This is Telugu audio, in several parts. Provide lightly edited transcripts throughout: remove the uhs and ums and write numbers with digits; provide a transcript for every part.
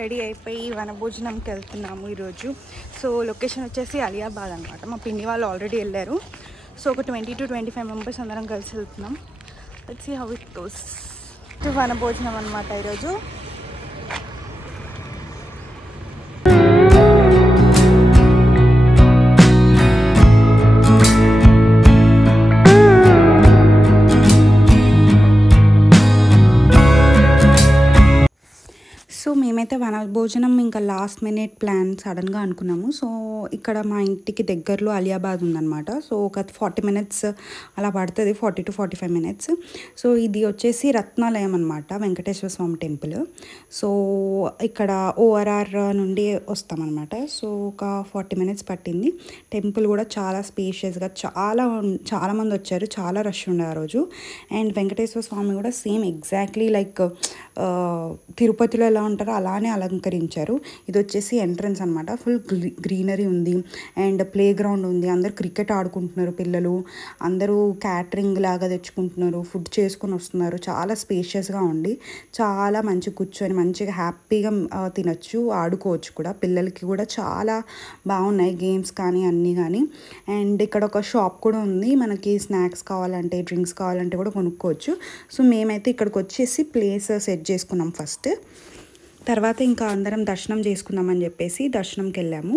రెడీ అయిపోయి వనభోజనంకి వెళ్తున్నాము ఈరోజు. సో లొకేషన్ వచ్చేసి అలియాబాద్ అనమాట. మా పిన్ని వాళ్ళు ఆల్రెడీ వెళ్ళారు. సో ఒక 20 to 25 మెంబర్స్ అందరం కలిసి వెళ్తున్నాం. Let's see how it goes. వనభోజనం అనమాట ఈరోజు. సో మేమైతే వనభోజనం ఇంకా లాస్ట్ మినిట్ ప్లాన్ సడన్గా అనుకున్నాము. సో ఇక్కడ మా ఇంటికి దగ్గరలో అలియాబాద్ ఉందన్నమాట. సో ఒక 40 minutes అలా పడుతుంది, 40 to 45 minutes. సో ఇది వచ్చేసి రత్నాలయం అనమాట, వెంకటేశ్వర స్వామి టెంపుల్. సో ఇక్కడ ORR నుండి వస్తామన్నమాట. సో ఒక 40 minutes పట్టింది. టెంపుల్ కూడా చాలా స్పేషియస్గా చాలా మంది వచ్చారు, చాలా రష్ ఉండే ఆ రోజు. అండ్ వెంకటేశ్వర స్వామి కూడా సేమ్ ఎగ్జాక్ట్లీ లైక్ తిరుపతిలో ఎలా ఉంటారో అలానే అలంకరించారు. ఇది వచ్చేసి ఎంట్రన్స్ అనమాట. ఫుల్ గ్రీనరీ ఉంది అండ్ ప్లే గ్రౌండ్ ఉంది. అందరు క్రికెట్ ఆడుకుంటున్నారు పిల్లలు. అందరూ క్యాటరింగ్ లాగా తెచ్చుకుంటున్నారు, ఫుడ్ చేసుకుని వస్తున్నారు. చాలా స్పేషియస్గా ఉండి చాలా మంచి కూర్చొని మంచిగా హ్యాపీగా తినచ్చు, ఆడుకోవచ్చు కూడా. పిల్లలకి కూడా చాలా బాగున్నాయి గేమ్స్ కానీ అన్నీ కానీ. అండ్ ఇక్కడ ఒక షాప్ కూడా ఉంది, మనకి స్నాక్స్ కావాలంటే డ్రింక్స్ కావాలంటే కూడా కొనుక్కోవచ్చు. సో మేమైతే ఇక్కడికి వచ్చేసి ప్లేస్ సెట్ చేసుకున్నాం ఫస్ట్. తర్వాత ఇంకా అందరం దర్శనం చేసుకుందామని చెప్పేసి దర్శనంకి వెళ్ళాము.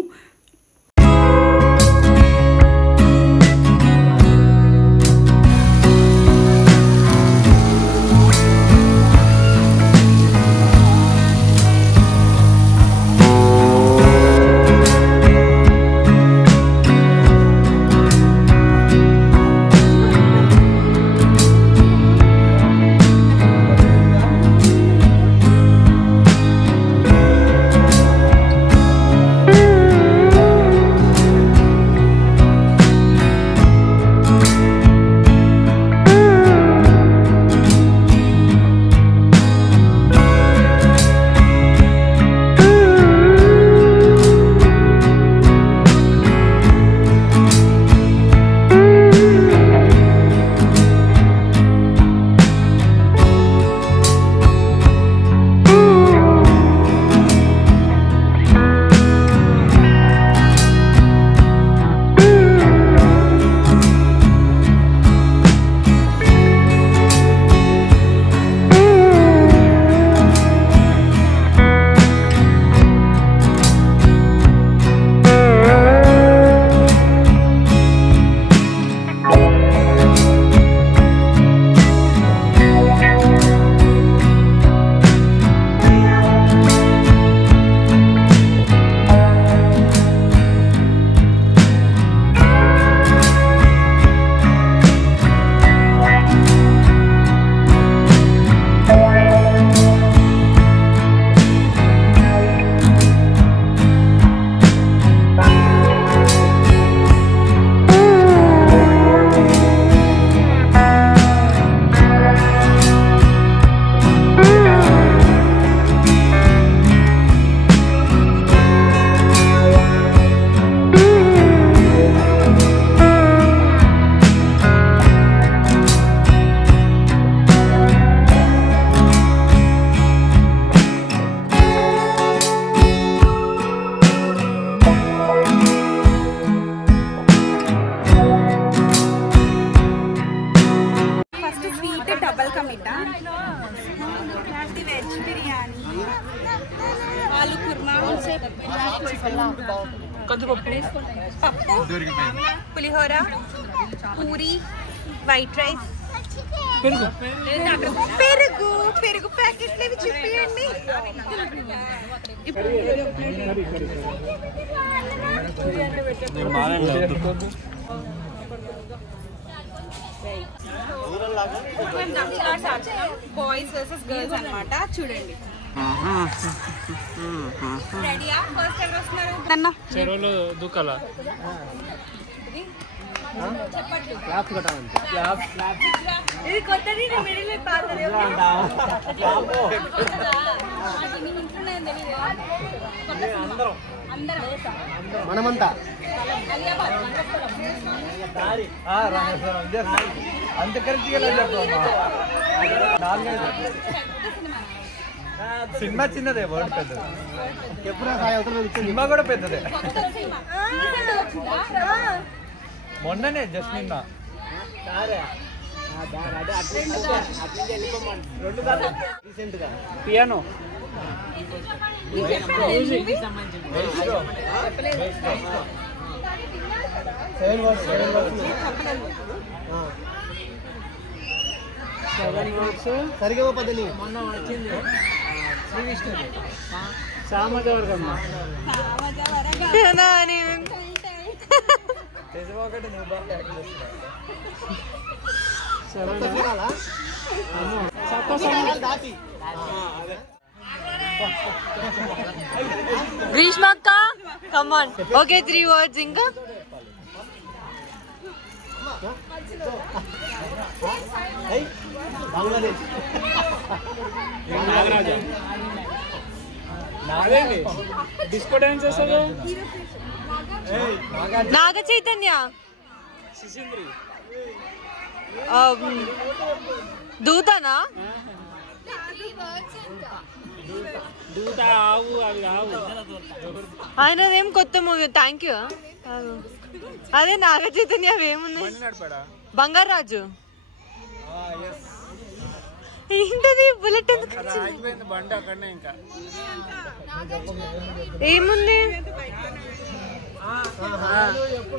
పులిహోర, పూరి, వైట్ రైస్, పెరుగు ప్యాకెట్లు ఇవి చూపించండి. బాయ్స్ వర్సెస్ గర్ల్స్ అన్నమాట. చూడండి. రెడీయా? ఫస్ట్ ఎవరు వస్తున్నారు అన్న? చెరువులో దూకాల. ఇది కొత్తది, మిడిల్ పాతది. మనమంతా అంత కరెక్ట్గా సినిమా చిన్నదే వర్డ్ పెద్దది సినిమా కూడా పెద్దదే మొన్ననే జస్ట్ నిన్న పియానో సరిగా పదని మొన్న వచ్చింది శ్రీ విష్ణు సామజవర్గం ఒకటి నువ్వు బాగా గ్రీష్మక్క కమ్ ఆన్ ఓకే 3 words ఇంకా బంగ్లాదేశ్ డిస్కో డాన్స్ చేస్తాడు నాగ చైతన్య దూతనా దూత ఆవు అవి ఆవు ఆయనదేం కొత్త మూవీ థ్యాంక్ యూ అదే నాగ చైతన్య అవేమున్నాయి బంగారాజు ఏంటది బుల్లెట్ ఎందుకు బండి అక్కడనే ఇంకా ఏముంది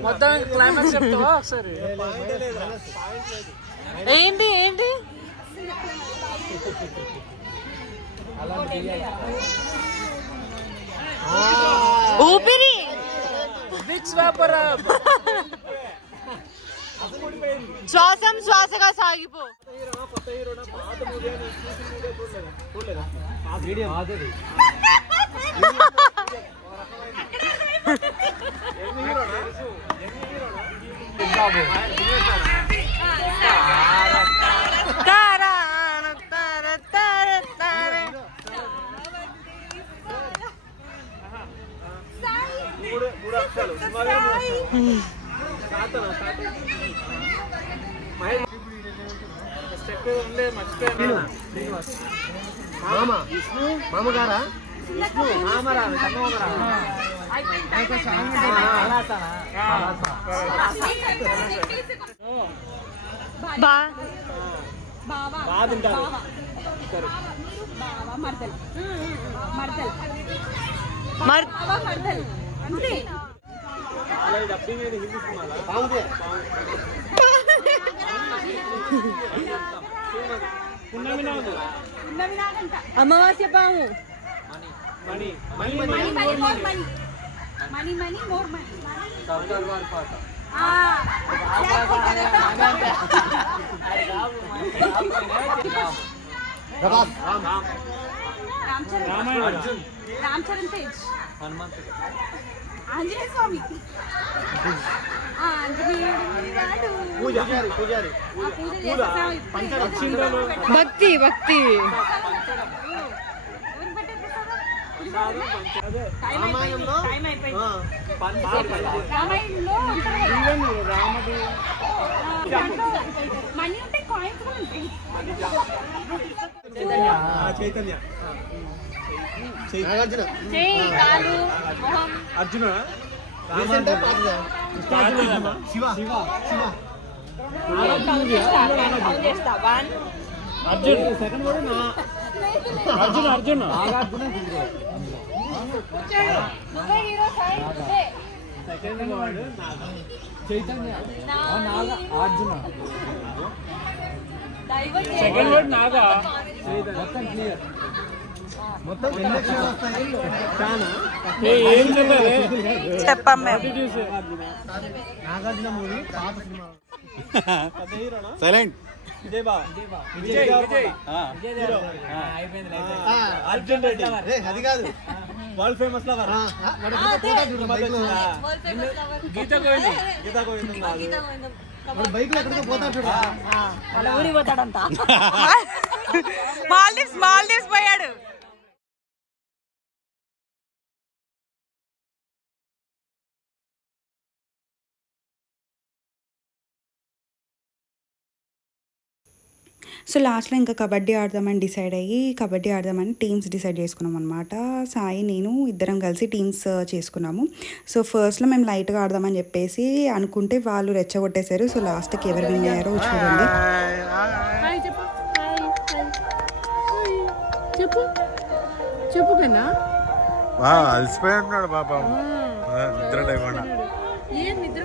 మొత్తం క్లైమాక్స్ చెప్తావా ఒకసారి ఏంటి ఏంటి ఊపిరి బిక్స్ వ్యాపార శ్వాసం శ్వాసగా సాగిపో మామగారా అమావాస్య పాము రామ్ చరణ్ తేజ్ ఆంజనేయ స్వామి భక్తి భక్తి మనీ ఉంటే కాయిన్స్ కూడా ఉంటాయి. Chaitanya Arjuna Shiva Shiva Shiva Arjun second word Arjun Arjun second word Chaitanya Arjuna second word Naga మొత్తం క్లియర్ మొత్తం ఏం చెప్పమ్మ నాగార్జున మూవీ పాత సినిమా సైలెంట్ విజయ్ బా విజయ్ విజయ్ అర్జున్ రెడ్డి అది కాదు వరల్డ్ ఫేమస్ లవర్ గీతా గోవిందం గీతా గోవిందం బైక్ లో ఎక్కడికో పోతా చూడ వాళ్ళ ఊరికి పోతాడంట మాల్దీవ్స్ పోయాడు. సో లాస్ట్లో ఇంకా కబడ్డీ ఆడదామని డిసైడ్ అయ్యి కబడ్డీ ఆడదామని టీమ్స్ డిసైడ్ చేసుకున్నాం అనమాట. సాయి నేను ఇద్దరం కలిసి టీమ్స్ చేసుకున్నాము. సో ఫస్ట్లో మేము లైట్గా ఆడదామని చెప్పేసి అనుకుంటే వాళ్ళు రెచ్చగొట్టేశారు. సో లాస్ట్కి ఎవరు విన్ అయ్యారో చూడండి. చెప్పు చెప్పు కన్నా అలసిపోయి ఉంటున్నాడు పాపం నిద్ర లేకుండా. ఏం నిద్ర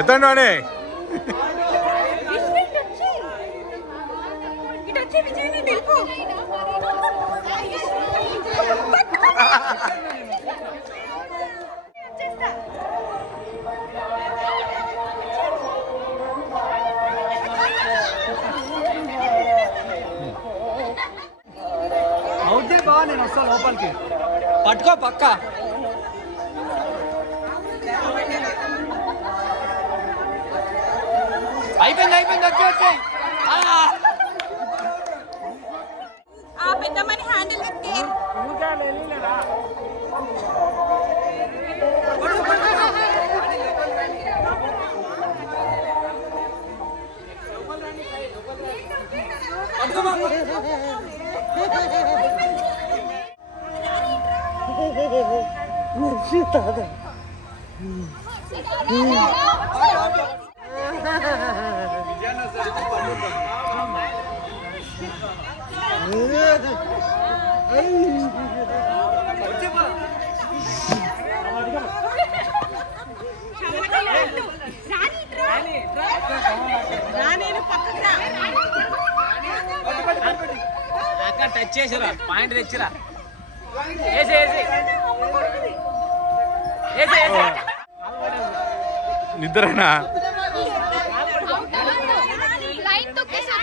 ఎత్తండి వాడే అవుతే బా నేను వస్తా లోపలికి పట్టుకో పక్క. అయిపోయింది వచ్చేస్తాయి. ఆ పెద్దమ్మని హ్యాండిల్ ఎత్తి టచ్ చేసిరా పాయింట్ తెచ్చిరా నిద్రనా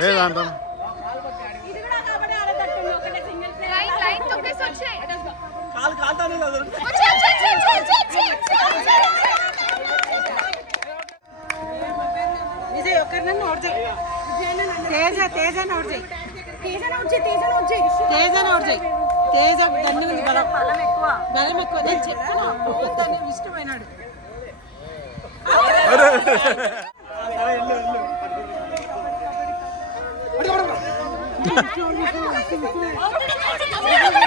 ఏదంటాం బలం ఎక్కువ నేను చెప్పాను ఇష్టమైనాడు.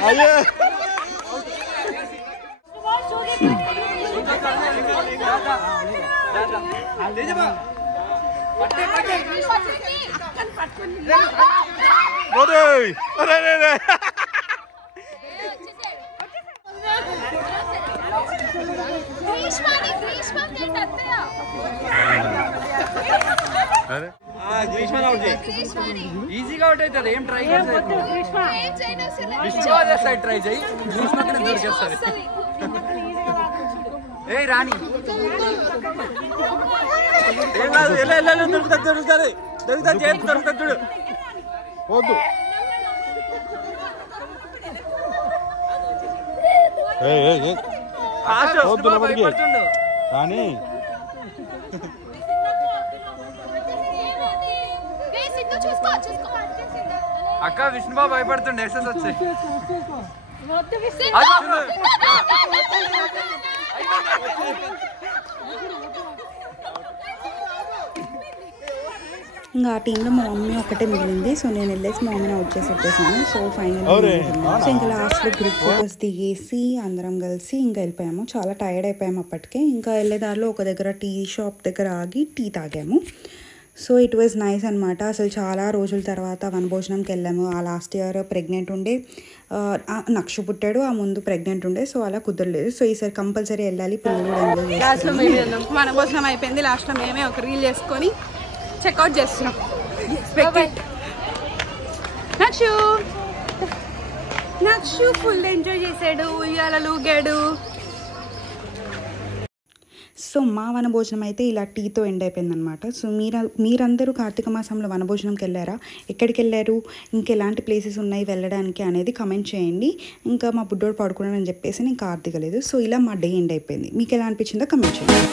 అయ్యో ఈజీగా అవుట్ అవుతుంది. ఏం ట్రై సైడ్ ట్రై చేయి గ్రీష్మకి దొరికేస్తుంది. ఏ రాణి ఏం కాదు దొరుకుతుంది చేతి దొరుకుతుంది చూడు. వద్దు వద్దు లోపలికి కానీ అక్క విష్ణుబాబు భయపడుతుండే ఎక్సెస్ వచ్చాయి. ఇంకా ఆ టీంలో మా మమ్మీ ఒకటే మిగిలింది. సో నేను వెళ్ళేసి మా మమ్మీని అవుట్ చేసి వచ్చేసాను. సో ఫైనల్ సో ఇంకా లాస్ట్లో గ్రూప్ ఫోటోస్ దిగేసి అందరం కలిసి ఇంకా వెళ్ళిపోయాము. చాలా టైర్డ్ అయిపోయాము అప్పటికే. ఇంకా వెళ్ళేదారిలో ఒక దగ్గర టీ షాప్ దగ్గర ఆగి టీ తాగాము. సో ఇట్ వాజ్ నైస్ అనమాట. అసలు చాలా రోజుల తర్వాత వనభోజనంకి వెళ్ళాము. ఆ లాస్ట్ ఇయర్ ప్రెగ్నెంట్ ఉండే, నక్ష పుట్టాడు, ఆ ముందు ప్రెగ్నెంట్ ఉండే, సో అలా కుదరలేదు. సో ఈసారి కంపల్సరీ వెళ్ళాలి, పిల్లలు కూడా ఎంజాయ్ చేస్తారు. లాస్ట్లో మేమే వెళ్దాం. మన భోజనం అయిపోయింది, లాస్ట్లో మేమే ఒక రీల్ చేసుకొని చెక్అవుట్ చేస్తున్నాం. నక్షు ఫుల్ ఎంజాయ్ చేసాడు, ఉయ్యాలలు ఊగాడు. సో మా వనభోజనం అయితే ఇలా టీతో ఎండ్ అయిపోయిందనమాట. సో మీరందరూ కార్తీక మాసంలో వనభోజనంకి వెళ్ళారా? ఎక్కడికి వెళ్ళారు? ఇంకెలాంటి ప్లేసెస్ ఉన్నాయి వెళ్ళడానికి అనేది కమెంట్ చేయండి. ఇంకా మా బుడ్డోడు పడుకున్నాడని చెప్పేసి నేను కార్ దిగలేదు. సో ఇలా మా డే ఎండ్ అయిపోయింది. మీకు ఎలా అనిపించిందో కమెంట్ చేయండి.